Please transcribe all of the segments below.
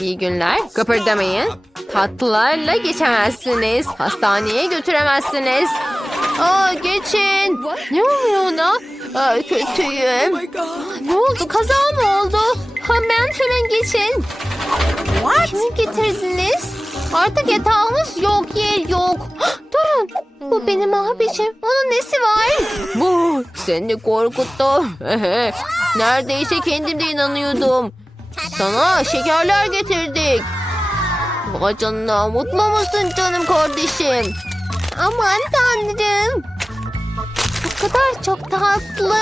İyi günler. Kıpırdamayın. Tatlılarla geçemezsiniz. Hastaneye götüremezsiniz. Aa geçin. Ne oluyor ona? Aa, kötüyüm. Ne oldu? Kaza mı oldu? Hemen hemen geçin. Kimi getirdiniz? Artık yatağımız yok, yer yok. Durun. Bu benim abicim. Onun nesi var? Bu seni korkuttu. Neredeyse kendim de inanıyordum. Sana şekerler getirdik. Vay canına mutlu musun canım kardeşim? Aman tanrım. Bu kadar çok tatlı.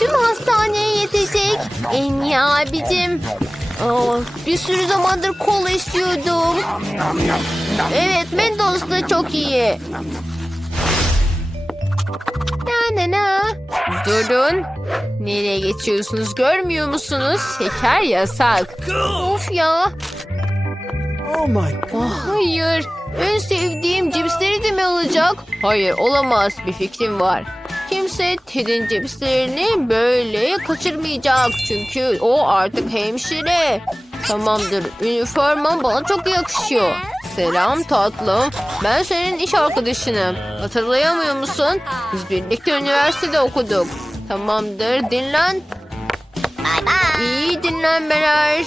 Tüm hastaneye yetecek. En iyi abicim. Aa, bir sürü zamandır kola istiyordum. Evet Mentos da çok iyi. Na na na. Durun. Nereye geçiyorsunuz görmüyor musunuz? Şeker yasak. Of ya. Oh my Ah, hayır. En sevdiğim cipsleri de mi alacak? Hayır olamaz. Bir fikrim var. Kimse Ted'in cipslerini böyle kaçırmayacak. Çünkü o artık hemşire. Tamamdır. Üniformam bana çok yakışıyor. Selam tatlım. Ben senin iş arkadaşınım. Hatırlayamıyor musun? Biz birlikte üniversitede okuduk. Tamamdır. Dinlen. İyi dinlenmeler.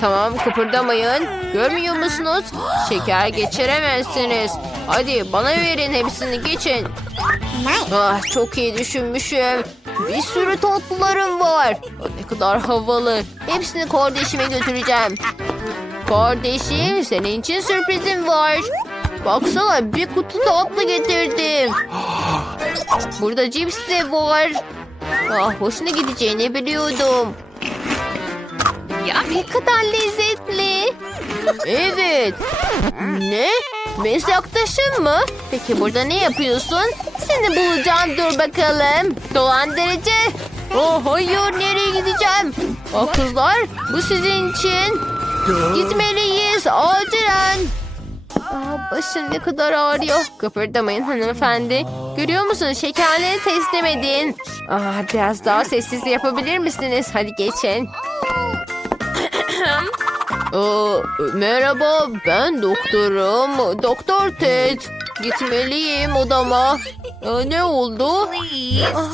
Tamam kıpırdamayın. Görmüyor musunuz? Şeker geçiremezsiniz. Hadi bana verin hepsini geçin. Ah çok iyi düşünmüşüm. Bir sürü tatlılarım var. Ne kadar havalı. Hepsini kardeşime götüreceğim. Kardeşim senin için sürprizim var. Baksana bir kutu tatlı getirdim. Burada cips de var. Ah hoşuna gideceğini biliyordum. Ne kadar lezzetli. Evet. Ne? Meslektaşın mı? Peki burada ne yapıyorsun? Seni bulacağım dur bakalım. Dolandırıcı. Oh hayır nereye gideceğim? Ah kızlar bu sizin için. Gitmeliyiz acilen. Aa, başım ne kadar ağrıyor. Kıpırdamayın hanımefendi. Görüyor musunuz şekerleri teslim edin. Aa, biraz daha sessiz yapabilir misiniz? Hadi geçin. Aa, merhaba ben doktorum. Doktor Ted. Gitmeliyim odama. Aa, ne oldu? Ah,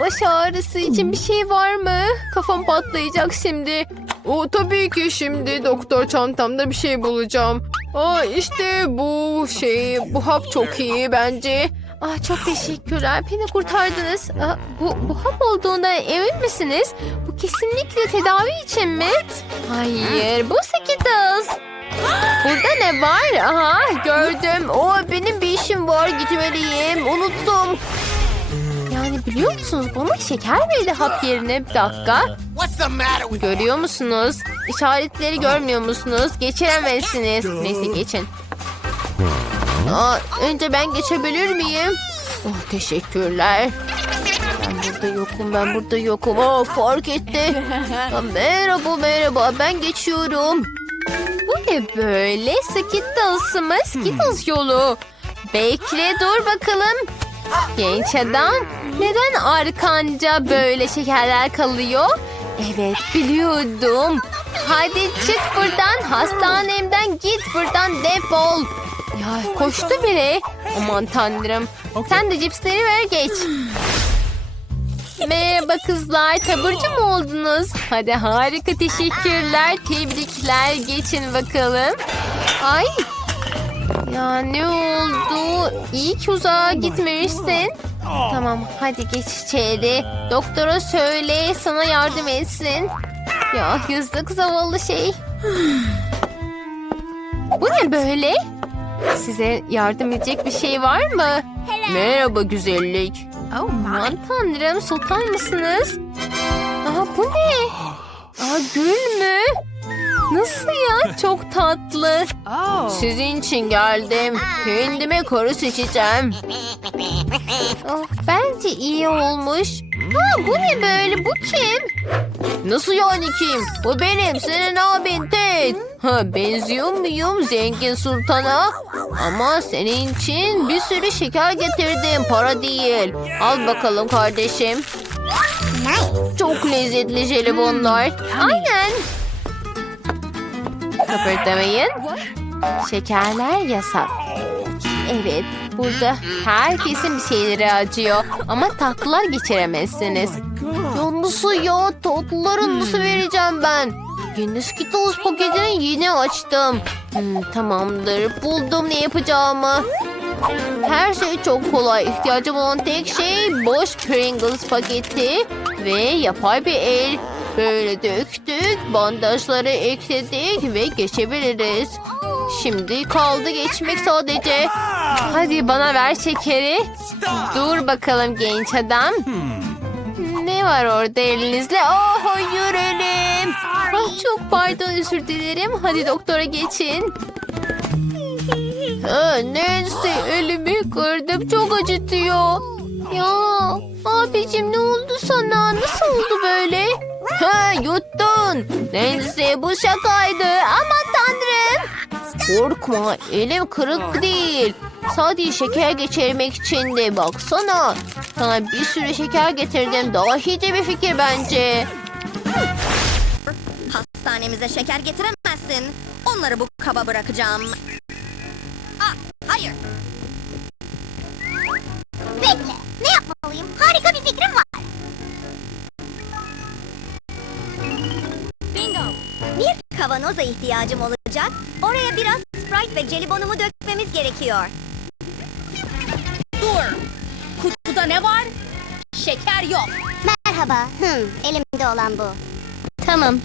baş ağrısı için bir şey var mı? Kafam patlayacak şimdi. O tabii ki şimdi doktor çantamda bir şey bulacağım. Aa işte bu şey bu hap çok iyi bence. Ah çok teşekkürler. Beni kurtardınız. Aa, bu, bu hap olduğuna emin misiniz? Bu kesinlikle tedavi için mi? Hayır bu Skittles. Burada ne var? Aha gördüm. O benim bir işim var gitmeliyim. Unuttum. Yani biliyor musunuz bana şeker verdi hap yerine. Bir dakika. With Görüyor musunuz? İşaretleri görmüyor musunuz? Geçiremezsiniz. Neyse geçin. Aa, önce ben geçebilir miyim? Oh, teşekkürler. Ben burada yokum, ben burada yokum. Aa, fark etti. Aa, merhaba, merhaba. Ben geçiyorum. Bu ne böyle? Skittles mı? Skittles yolu. Bekle, dur bakalım. Genç adam, neden arkanca böyle şekerler kalıyor? Evet, biliyordum. Hadi çık buradan, hastanemden git buradan defol. Ya koştu bile. Aman tanrım. Sen de cipsleri ver geç. Merhaba kızlar. Taburcu mu oldunuz? Hadi harika teşekkürler. Tebrikler. Geçin bakalım. Ay. Ya ne oldu? İyi ki uzağa gitmemişsin. Tamam hadi geç içeri. Doktora söyle sana yardım etsin. Ya yazık zavallı şey. Bu ne böyle? Size yardım edecek bir şey var mı? Merhaba güzellik. Oh. Aman tanrım sultan mısınız? Aa bu ne? Aa gül mü? Nasıl ya? Çok tatlı. Oh. Sizin için geldim. Kendime karı seçeceğim. Oh, bence iyi olmuş. Ha, bu ne böyle? Bu kim? Nasıl yani kim? Bu benim. Senin abin Ted. Ha, benziyor muyum zengin sultana? Ama senin için bir sürü şeker getirdim. Para değil. Al bakalım kardeşim. Çok lezzetli jelibonlar. Aynen. Kıpırdamayın. Şekerler yasak. Evet, burada herkesin bir şeyleri acıyor. Ama tatlılar geçiremezsiniz. Ya nasıl ya? Tatlıları nasıl vereceğim ben? Yeni Skittles paketini yeni açtım. Hmm, tamamdır, buldum ne yapacağımı. Her şey çok kolay. İhtiyacım olan tek şey boş Pringles paketi ve yapay bir el. Böyle döktük, bandajları ekledik ve geçebiliriz. Şimdi kaldı geçmek sadece. Hadi bana ver şekeri. Dur bakalım genç adam. Ne var orada elinizle? Oh hayır elim. Ah, çok pardon özür dilerim. Hadi doktora geçin. Ha, Nancy elimi kırdım çok acıtıyor. Ya abicim ne oldu sana? Nasıl oldu böyle? Ha yuttun. Nancy bu şakaydı. Aman tanrım. Korkma elim kırık değil. Sadece şeker geçirmek için de baksana. Sana bir sürü şeker getirdim. Dahice bir fikir bence. Hastanemize şeker getiremezsin. Onları bu kaba bırakacağım. Ah, hayır. Kavanoza ihtiyacım olacak. Oraya biraz Sprite ve jelibonumu dökmemiz gerekiyor. Dur. Kutuda ne var? Şeker yok. Merhaba. Hmm, elimde olan bu. Tamam.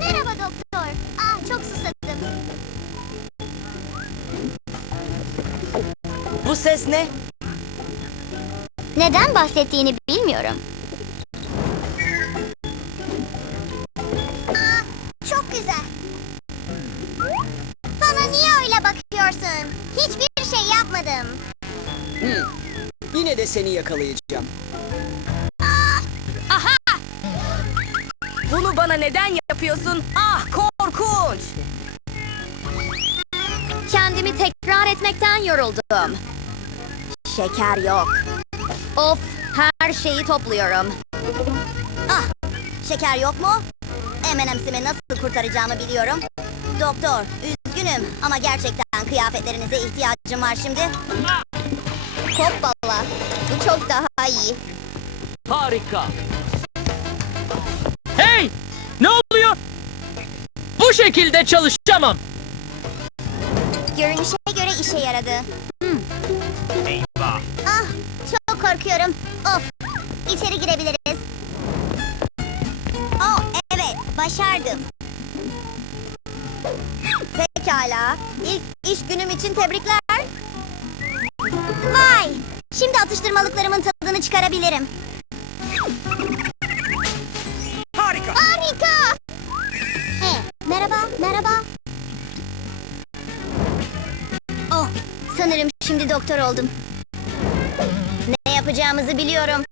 Merhaba doktor. Ah çok susadım. Bu ses ne? Neden bahsettiğini bilmiyorum. Seni yakalayacağım. Bunu bana neden yapıyorsun? Ah korkunç. Kendimi tekrar etmekten yoruldum. Şeker yok. Of her şeyi topluyorum. Ah şeker yok mu? M&M'simi nasıl kurtaracağımı biliyorum. Doktor üzgünüm ama gerçekten kıyafetlerinize ihtiyacım var şimdi. Hoppala bu çok daha iyi. Harika. Hey! Ne oluyor? Bu şekilde çalışamam. Görünüşe göre işe yaradı. Ah, çok korkuyorum. Of, içeri girebiliriz. Oh, evet, başardım. Pekala. İlk iş günüm için tebrikler. Atıştırmalıklarımın tadını çıkarabilirim. Harika. Harika! Hey, merhaba, merhaba. Oh, sanırım şimdi doktor oldum. Ne yapacağımızı biliyorum.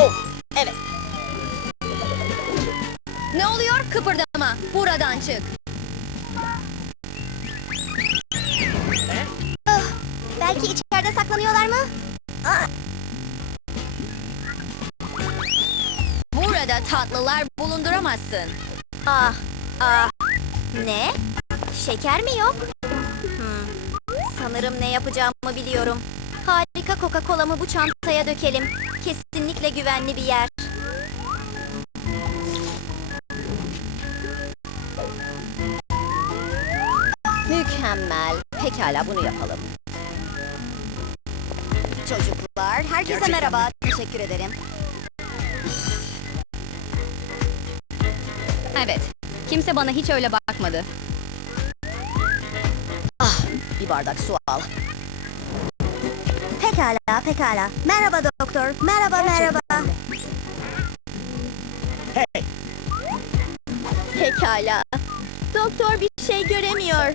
Oh, evet. Ne oluyor? Kıpırdama. Buradan çık. Saklanıyorlar mı? Burada tatlılar bulunduramazsın. Ah, ah. Ne? Şeker mi yok? Hmm. Sanırım ne yapacağımı biliyorum. Harika Coca-Cola'mı bu çantaya dökelim. Kesinlikle güvenli bir yer. Mükemmel. Pekala bunu yapalım. Çocuklar, herkese merhaba. Teşekkür ederim. Evet. Kimse bana hiç öyle bakmadı. Ah, bir bardak su al. Pekala, pekala. Merhaba doktor. Merhaba, merhaba. Hey, Pekala. Doktor bir şey göremiyor.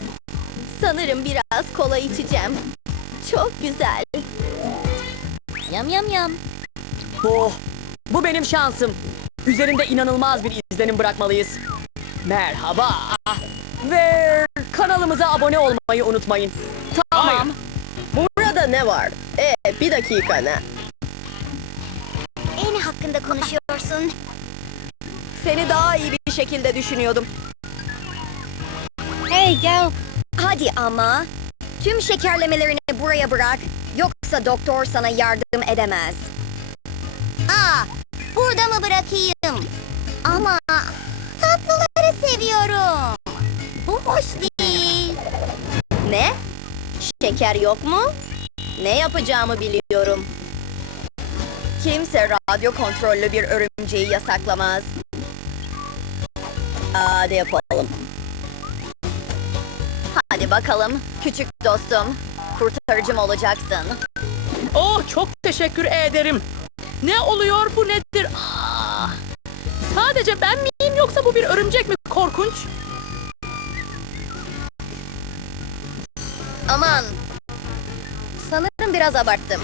Sanırım biraz kola içeceğim. Çok güzel. Yam yam yam. oh, bu benim şansım. Üzerinde inanılmaz bir izlenim bırakmalıyız. Merhaba. Ve kanalımıza abone olmayı unutmayın. Tamam. Burada ne var? Ee, bir dakika ne? En hakkında konuşuyorsun. Seni daha iyi bir şekilde düşünüyordum. Hey gel. Hadi ama. Tüm şekerlemelerini buraya bırak. Yoksa doktor sana yardım edemez. Aa, burada mı bırakayım? Ama tatlıları seviyorum. Bu hoş değil. Ne? Şeker yok mu? Ne yapacağımı biliyorum. Kimse radyo kontrollü bir örümceği yasaklamaz. Hadi yapalım. Hadi bakalım küçük dostum. Kurtarıcım olacaksın. Oh çok teşekkür ederim. Ne oluyor bu nedir? Ah! Sadece ben miyim yoksa bu bir örümcek mi korkunç? Aman. Sanırım biraz abarttım.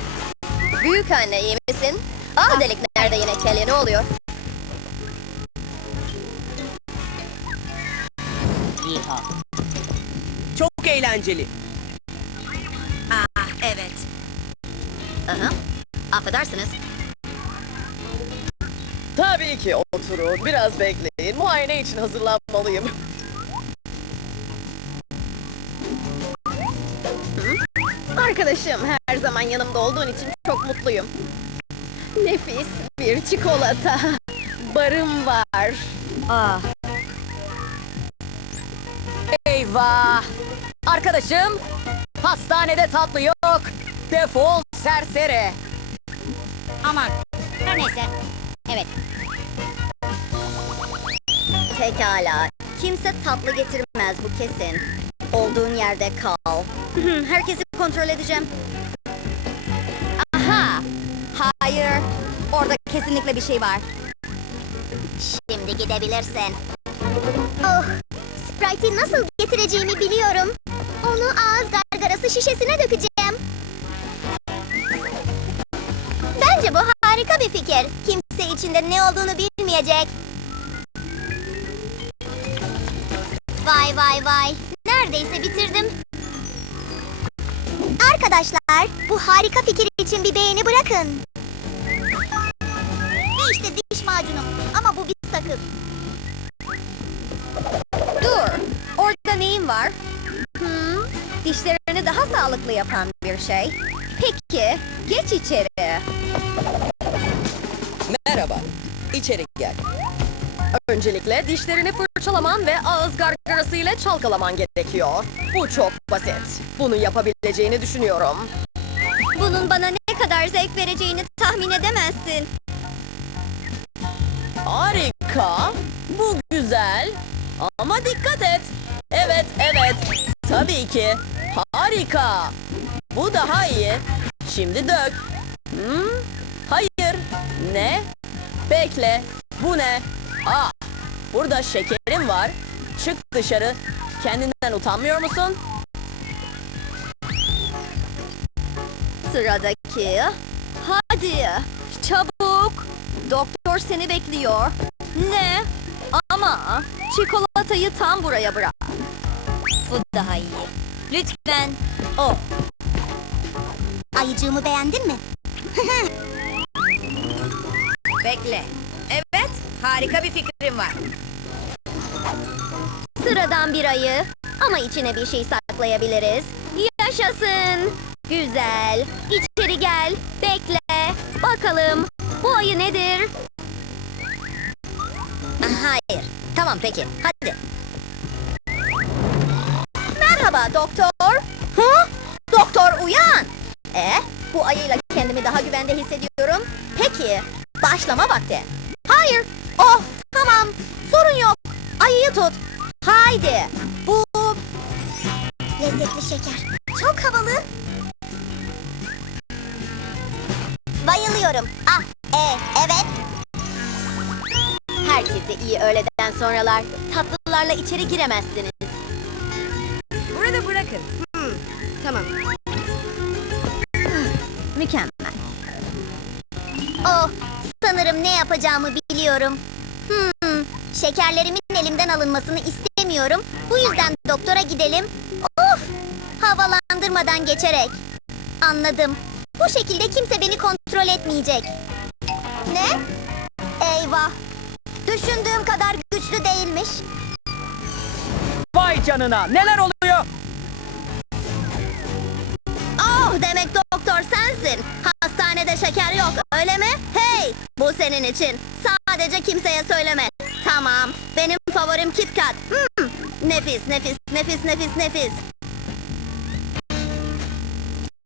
Büyük anne iyi misin? Aa delik nerede yine Kelly ne oluyor? Çok eğlenceli. Evet. Aha. Affedersiniz. Tabii ki oturun. Biraz bekleyin. Muayene için hazırlanmalıyım. Arkadaşım her zaman yanımda olduğun için çok mutluyum. Nefis bir çikolata. Barım var. Ah. Eyvah! Arkadaşım, hastanede tatlı yok. Defol serseri. Aman, her neyse. Evet, Pekala. Kimse tatlı getirmez bu kesin. Olduğun yerde kal. Herkesi kontrol edeceğim. Aha! Hayır. Orada kesinlikle bir şey var. şimdi gidebilirsin. Oh, Sprite'i nasıl getireceğimi biliyorum. Onu ağız gargarası şişesine dökeceğim. Bence bu harika bir fikir. Kimse içinde ne olduğunu bilmeyecek. Vay vay vay. Neredeyse bitirdim. Arkadaşlar, bu harika fikir için bir beğeni bırakın. İşte diş macunu. Ama bu bir sakız. Dur. Orada neyin var? Hmm, dişlerini daha sağlıklı yapan bir şey. Peki, geç içeri. Merhaba. İçeri gel. Öncelikle dişlerini fırçalaman ve ağız gargarasıyla çalkalaman gerekiyor. Bu çok basit. Bunu yapabileceğini düşünüyorum. Bunun bana ne kadar zevk vereceğini tahmin edemezsin. Harika. Bu güzel. Ama dikkat et. Evet, evet. Tabii ki. Harika. Bu daha iyi. Şimdi dök. Hmm? Hayır. Ne? Bekle. Bu ne? Ah. Burada şekerim var. Çık dışarı. Kendinden utanmıyor musun? Sıradaki. Hadi. Çabuk. Doktor seni bekliyor. Ne? Ama çikolatayı tam buraya bırak. Bu daha iyi. Lütfen. Oh. Ayıcığımı beğendin mi? Bekle. Evet, harika bir fikrim var. Sıradan bir ayı. Ama içine bir şey saklayabiliriz. Yaşasın. Güzel. İçeri gel. Bekle. Bakalım. Bu ayı nedir? Hayır. Tamam peki. Hadi. Merhaba doktor. Hı? Doktor uyan. E, bu ayıyla kendimi daha güvende hissediyorum. Peki. Başlama vakti. Hayır. Oh, tamam. Sorun yok. Ayıyı tut. Haydi. Bu Lezzetli şeker. Çok havalı. Bayılıyorum. Ah, e, evet. herkese iyi öğleden sonralar. Tatlılarla içeri giremezsiniz. Burada bırakın. Tamam. Mükemmel. Oh, sanırım ne yapacağımı biliyorum. Hmm, şekerlerimin elimden alınmasını istemiyorum. Bu yüzden doktora gidelim. Of, havalandırmadan geçerek. Anladım. Bu şekilde kimse beni kontrol etmeyecek. Ne? Eyvah. Düşündüğüm kadar güçlü değilmiş. Vay canına neler oluyor? Sensin. Hastanede şeker yok öyle mi? Hey bu senin için. Sadece kimseye söyleme. Tamam benim favorim KitKat. Hmm, nefis nefis nefis nefis nefis.